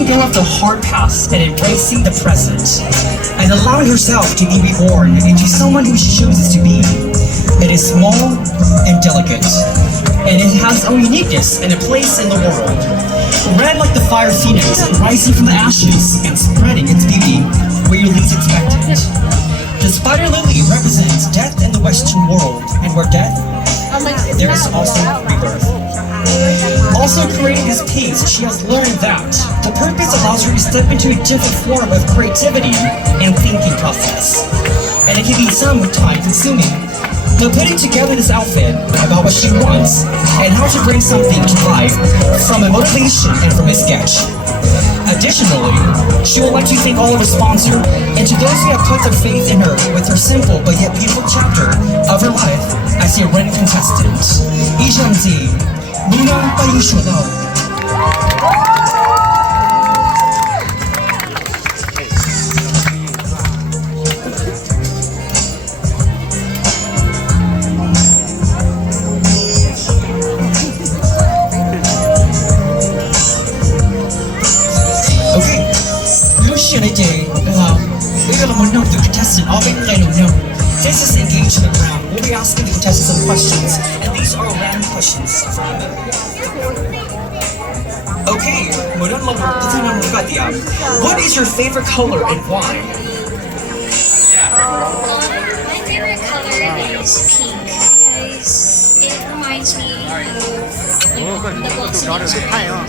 letting go of the hard past and embracing the present, and allowing herself to be reborn into someone who she chooses to be. It is small and delicate, and it has a uniqueness and a place in the world. Red like the fire phoenix, rising from the ashes and spreading its beauty where you least expect it. The spider lily represents death in the Western world, and where death, there is also rebirth. Also creating this piece, she has learned that the purpose allows her to step into a different form of creativity and thinking process. And it can be somewhat time consuming. But putting together this outfit about what she wants and how to bring something to life from a motivation and from a sketch. Additionally, she would like to thank all of her sponsors and to those who have put their faith in her with her simple but yet beautiful chapter of her life as a running contestant. 以上是Raina欢迎说到。The contestant, this is engagement round. We'll be asking the contestants some questions, and these are random questions for him. Okay, what is your favorite color and why? My favorite color is pink because it reminds me of the blossoms that are coming out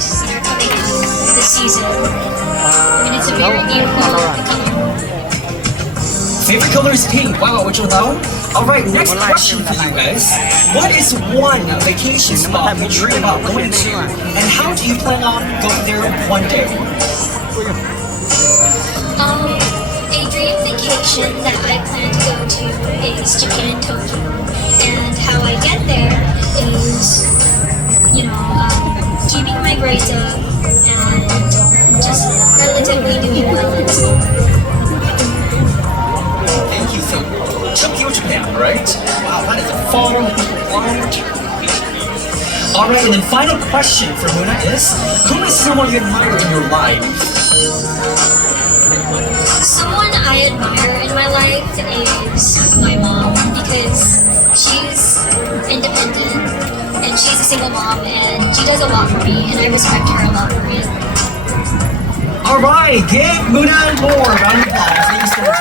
this season. And it's a very beautiful color. Favorite color is pink. Wow, what you know? Alright, next question for you guys. What is one vacation spot you dream about going to? And how do you plan on going there one day? A dream vacation that I plan to go to is Japan, Tokyo. And how I get there is, keeping my grades up and just relatively doing well in school. Thank you. So, Tokyo, Japan, right? Wow, that is a far journey. Alright, and then final question for Muna is, who is someone you admire in your life? Someone I admire in my life is my mom because she's independent and she's a single mom and she does a lot for me and I respect her a lot for it. Alright, give Muna more round of applause. Thank you so much.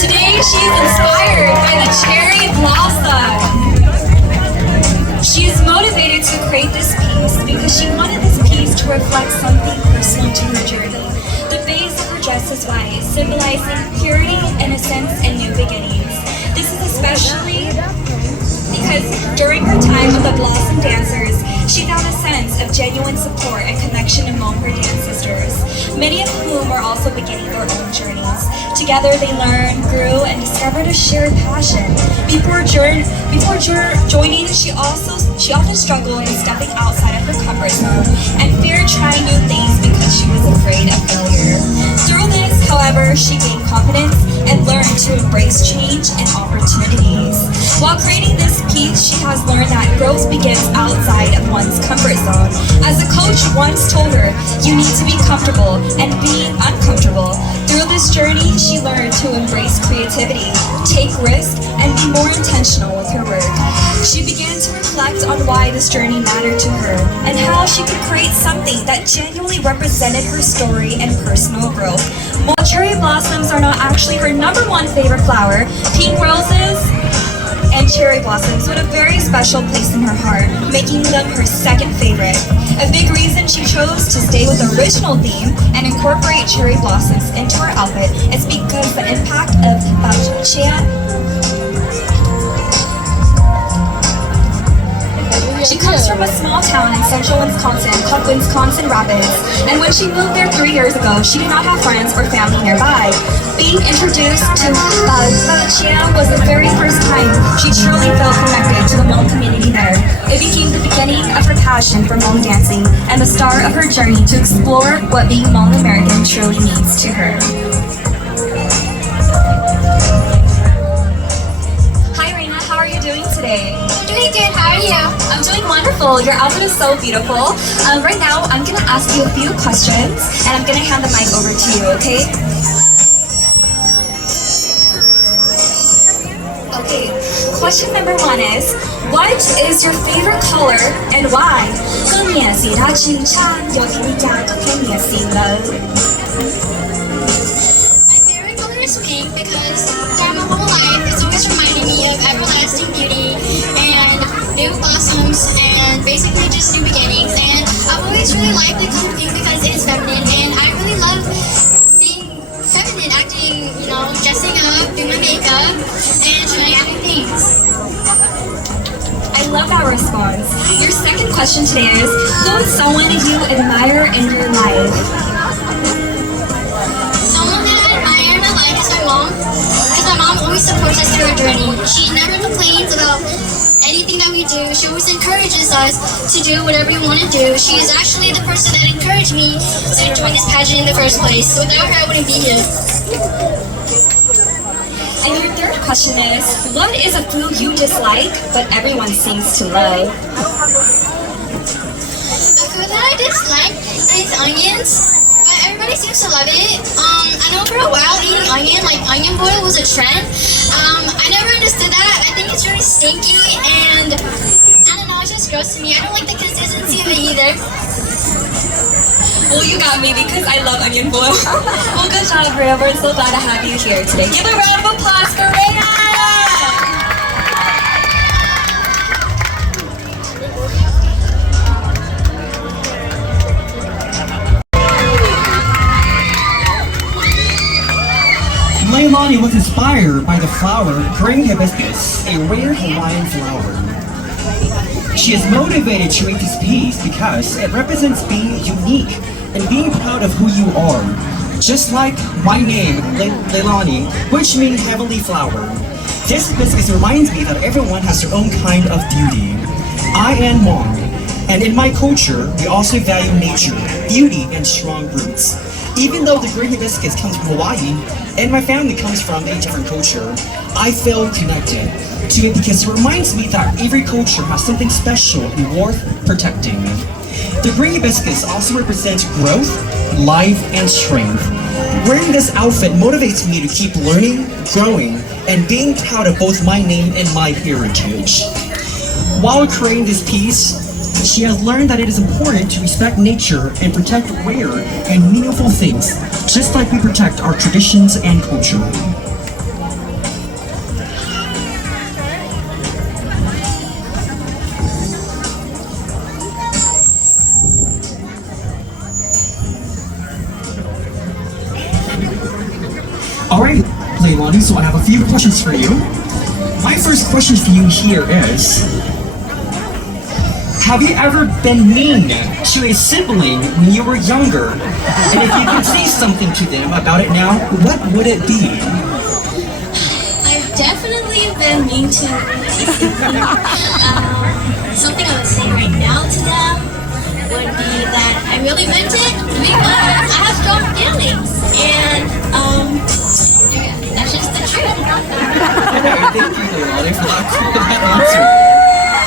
Today she's inspired by the cherry blossom. She is motivated to create this piece because she wanted this piece to reflect something personal to her journey. The base of her dress is white, symbolizing purity, innocence, and new beginnings. This is especially because during her time with the Blossom Dancers, she found a sense of genuine support and connection among her dance sisters, many of whom are also beginning their own journeys. Together they learned, grew, and discovered a shared passion. Before joining, she often struggled in stepping outside of her comfort zone and feared trying new things because she was afraid of failure. Through this, however, she gained confidence and learned to embrace change and opportunities. While creating this piece, she has learned that growth begins outside of one's comfort zone. As a coach once told her, you need to be comfortable and being uncomfortable. Through this journey, she learned to embrace creativity, take risks, and be more intentional with her work. She began to reflect on why this journey mattered to her and how she could create something that genuinely represented her story and personal growth. While cherry blossoms are not actually her #1 favorite flower, pink roses and cherry blossoms hold a very special place in her heart, making them her second favorite. A big reason she chose to stay with the original theme and incorporate cherry blossoms into her outfit is because the impact of She comes from a small town in central Wisconsin called Wisconsin Rapids, and when she moved there 3 years ago, she did not have friends or family nearby. Being introduced to Bachia was the very first time she truly felt connected to the Hmong community there. It became the beginning of her passion for Hmong dancing and the start of her journey to explore what being Hmong American truly means to her. doing wonderful. Your outfit is so beautiful. Right now, I'm gonna ask you a few questions, and I'm gonna hand the mic over to you, okay? Okay, question number 1 is, what is your favorite color and why? 꿈이야시라 칭찬 여기니까 꿈이야시라. My favorite color is pink because throughout my whole life it's always reminded me of everlasting beauty and new blossoms and basically just new beginnings. And I've always really liked the color pink because it is feminine, and I really love being feminine, acting, dressing up, doing my makeup, and trying out new things. I love that response. Your second question today is, who is someone you admire in your life? Someone that I admire in my life is my mom, because my mom always supports us through our journey. She never complains about anything that we do. She always encourages us to do whatever we want to do. She is actually the person that encouraged me to join this pageant in the first place. So without her, I wouldn't be here. And your third question is, what is a food you dislike but everyone seems to love? A food that I dislike is onions, but everybody seems to love it. I know for a while eating onion, like onion boil, was a trend. I never understood that. I think it's really stinky, and I don't know, it's just gross to me. I don't like the consistency of it either. Well, you got me because I love onion boil. Well, good job, Raina. We're so glad to have you here today. Give a round of applause for Raina! Leilani was inspired by the flower green hibiscus, a rare Hawaiian flower. She is motivated to make this piece because it represents being unique and being proud of who you are. Just like my name, Leilani, which means heavenly flower. This hibiscus reminds me that everyone has their own kind of beauty. I am Hmong, and in my culture, we also value nature, beauty, and strong roots. Even though the green hibiscus comes from Hawaii, and my family comes from a different culture, I feel connected to it because it reminds me that every culture has something special and worth protecting. The green hibiscus also represents growth, life, and strength. Wearing this outfit motivates me to keep learning, growing, and being proud of both my name and my heritage. While creating this piece, she has learned that it is important to respect nature and protect rare and meaningful things, just like we protect our traditions and culture. Alright, Leilani, so I have a few questions for you. My first question for you here is, have you ever been mean to a sibling when you were younger? And if you could say something to them about it now, what would it be? I've definitely been mean to something I would say right now to them would be that I really meant it because I have strong feelings, and that's just the truth. Thank you, Leilani, for that answer.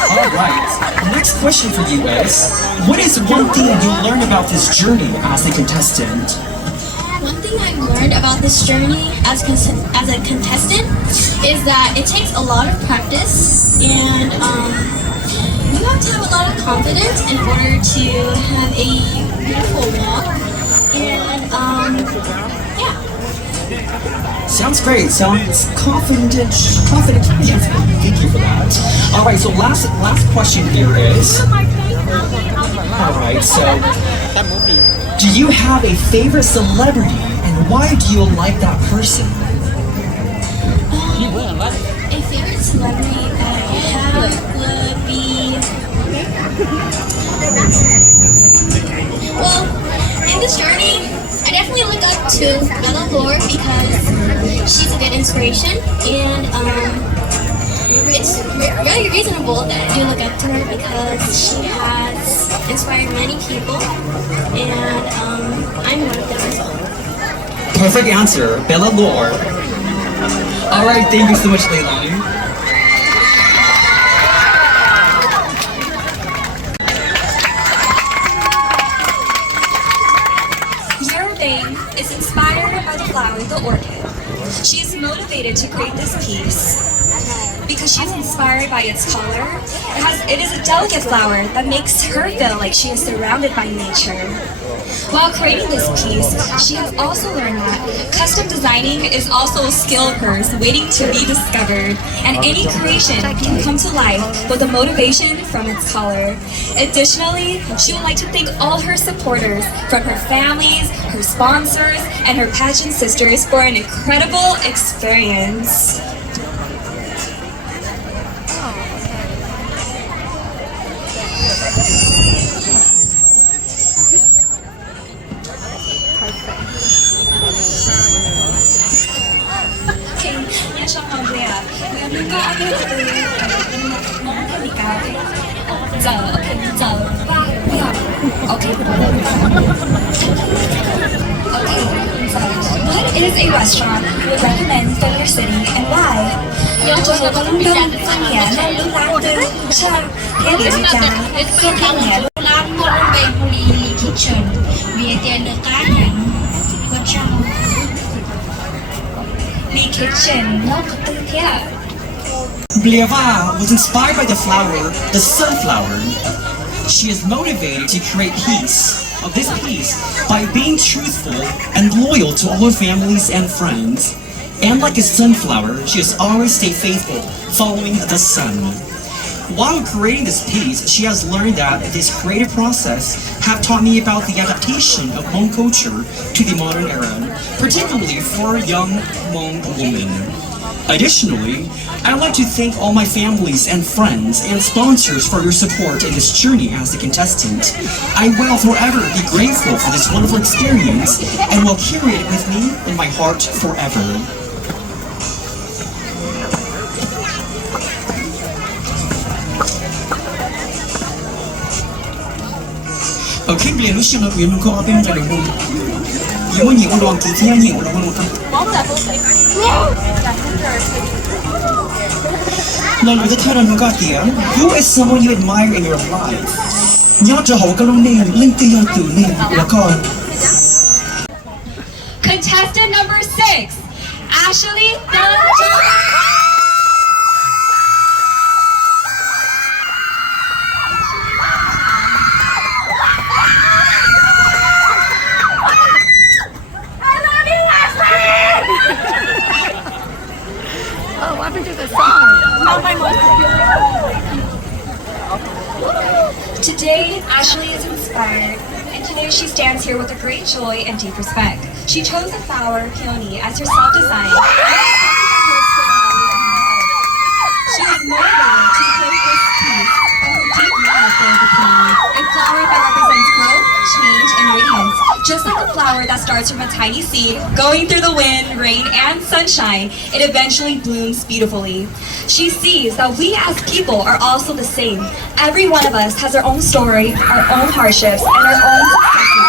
Alright, the next question for you is, what is one thing you learned about this journey as a contestant? One thing I've learned about this journey as a contestant is that it takes a lot of practice, and you have to have a lot of confidence in order to have a beautiful walk, and yeah. Sounds great. Sounds confident. Yes, thank you for that. All right. So last question here is. All right. So, do you have a favorite celebrity, and why do you like that person? A favorite celebrity that I have would be. Well, in this journey, I definitely look up to Bella Lore because she's a good inspiration, and it's very reasonable that I do look up to her because she has inspired many people, and I'm one of them as well. Perfect answer, Bella Lore. All right, thank you so much, Leilani. motivated to create this piece because she's inspired by its color. It is a delicate flower that makes her feel like she is surrounded by nature. While creating this piece, she has also learned that custom designing is also a skill of hers waiting to be discovered, and any creation can come to life with a motivation from its color. Additionally, she would like to thank all her supporters, from her families, her sponsors, and her pageant sisters for an incredible experience. What is a restaurant you would recommend for your city and why? Yo cho có lắm đông thanh nhã nên lúc nào từ cha thế thì cha cái thanh nhã làm một bài Holy Kitchen vì tiền được cá hàng có trong Lee Kitchen nó có tư thế. Blieva was inspired by the flower, the sunflower. She is motivated to create this piece by being truthful and loyal to all her families and friends. And like a sunflower, she has always stayed faithful, following the sun. While creating this piece, she has learned that this creative process have taught me about the adaptation of Hmong culture to the modern era, particularly for young Hmong women. Additionally, I'd like to thank all my families and friends and sponsors for your support in this journey as a contestant. I will forever be grateful for this wonderful experience and will carry it with me in my heart forever. Okay, bây giờ nó xem là quyền nó có bên trong đồng dù có nhiều đoàn kỳ thi nhiều là không lần người ta theo đàn có tiếng. Who is someone you admire in your life? Nhớ cho họ cái lòng niềm linh tinh tự niềm là con. Contestant number 6, Ashley Dunn. Today, Ashley is inspired, and today she stands here with a great joy and deep respect. She chose the flower peony as her self-design. She is motivated to create this piece from her deep love for the peony, a flower that represents growth, change, and radiance. Just like a flower that starts from a tiny seed, going through the wind, rain, and sunshine, it eventually blooms beautifully. She sees that we as people are also the same. Every one of us has our own story, our own hardships, and our own successes.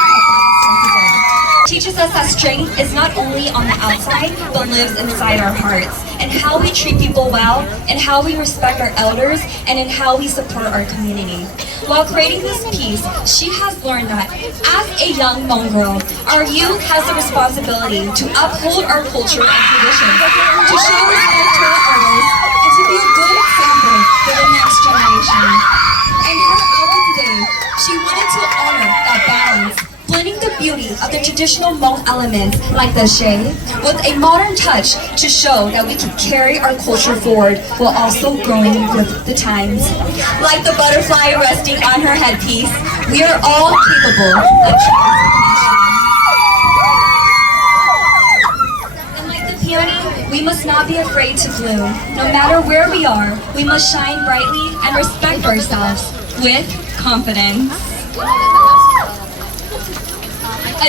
Teaches us that strength is not only on the outside, but lives inside our hearts, and how we treat people well, and how we respect our elders, and in how we support our community. While creating this piece, she has learned that as a young Hmong girl, our youth has the responsibility to uphold our culture and traditions, to show respect to our elders, and to be a good example for the next generation. And her album today, she wanted to honor that balance, blending the beauty of the traditional Hmong elements like the shay with a modern touch to show that we can carry our culture forward while also growing with the times. Like the butterfly resting on her headpiece, we are all capable of transformation. And like the peony, we must not be afraid to bloom. No matter where we are, we must shine brightly and respect ourselves with confidence.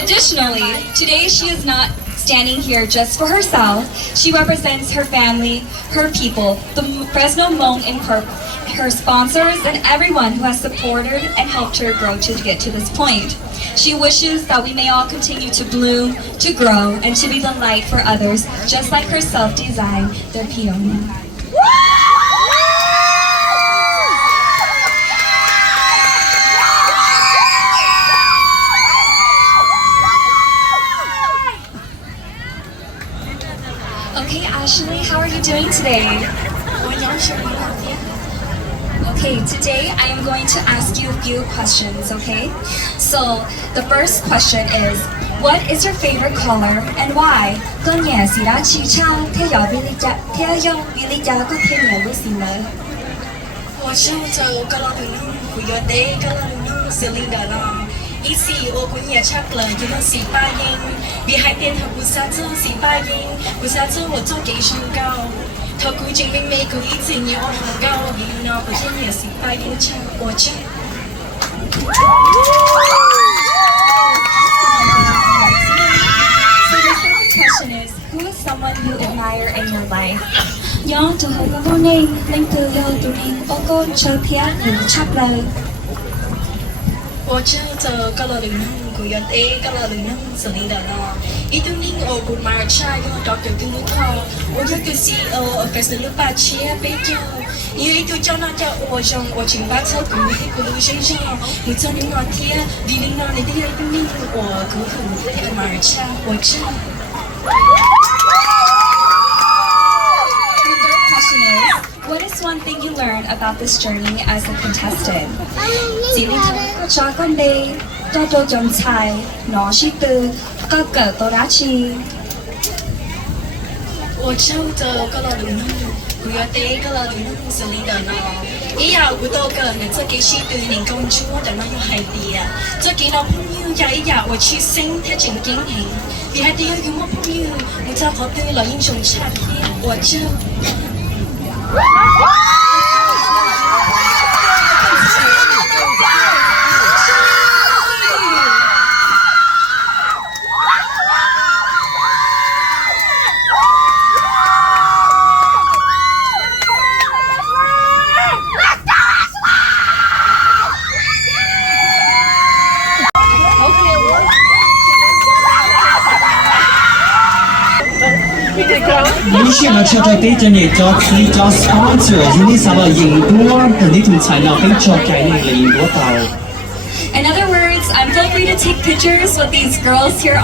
Additionally, today she is not standing here just for herself. She represents her family, her people, the Fresno Hmong in her sponsors, and everyone who has supported and helped her grow to get to this point. She wishes that we may all continue to bloom, to grow, and to be the light for others, just like her self-designed their peony. Okay, Ashley, today? 我要学你老爹。 Okay, today I am going to ask you a few questions, okay? So, the first question is, what is your favorite color and why? 今夜是打氣槍，聽有比你隻，聽有比你隻個聽有會是咩？我小就格拉鲁能，古有得格拉鲁能是领导了。一时我古也差了，有能是八音，比海淀头古沙洲是八音，古沙洲我做几身高，头古证明美国一直也我很高，你呢古天也是八音唱我唱。 Question is, who is someone you admire in your life? Nhớ từ hồi có nên, lên từ giờ tụi nên, ô cô chờ phía hữu chắc lời. 我叫做格拉鲁能，古有得格拉鲁能是领导了。一度年我古马尔差有到有定路套，我有个 CEO， 开始路把钱背着。因为一度叫那叫我上，我请把车古黑古路身上，我叫你那天，你领导你的一度年我古古的马尔差，我叫。 The third question is, what is one thing you learned about this journey as a contestant? 自己做건데 저도 좀 잘, 너시도 꺾어 돌아치. 我叫做格拉鲁能，古有得格拉鲁能是领导了。以后古多个人做几时对年公主，就那有海地啊。做几老朋友，有一日我去星睇情景型，你还得要有么朋友，我在河对老英雄插片，我叫。 你选了车车对着你做自做 sponsor， 你上了赢多，你同才能被做概念的赢多到。 In other words, feel free to take pictures with these girls here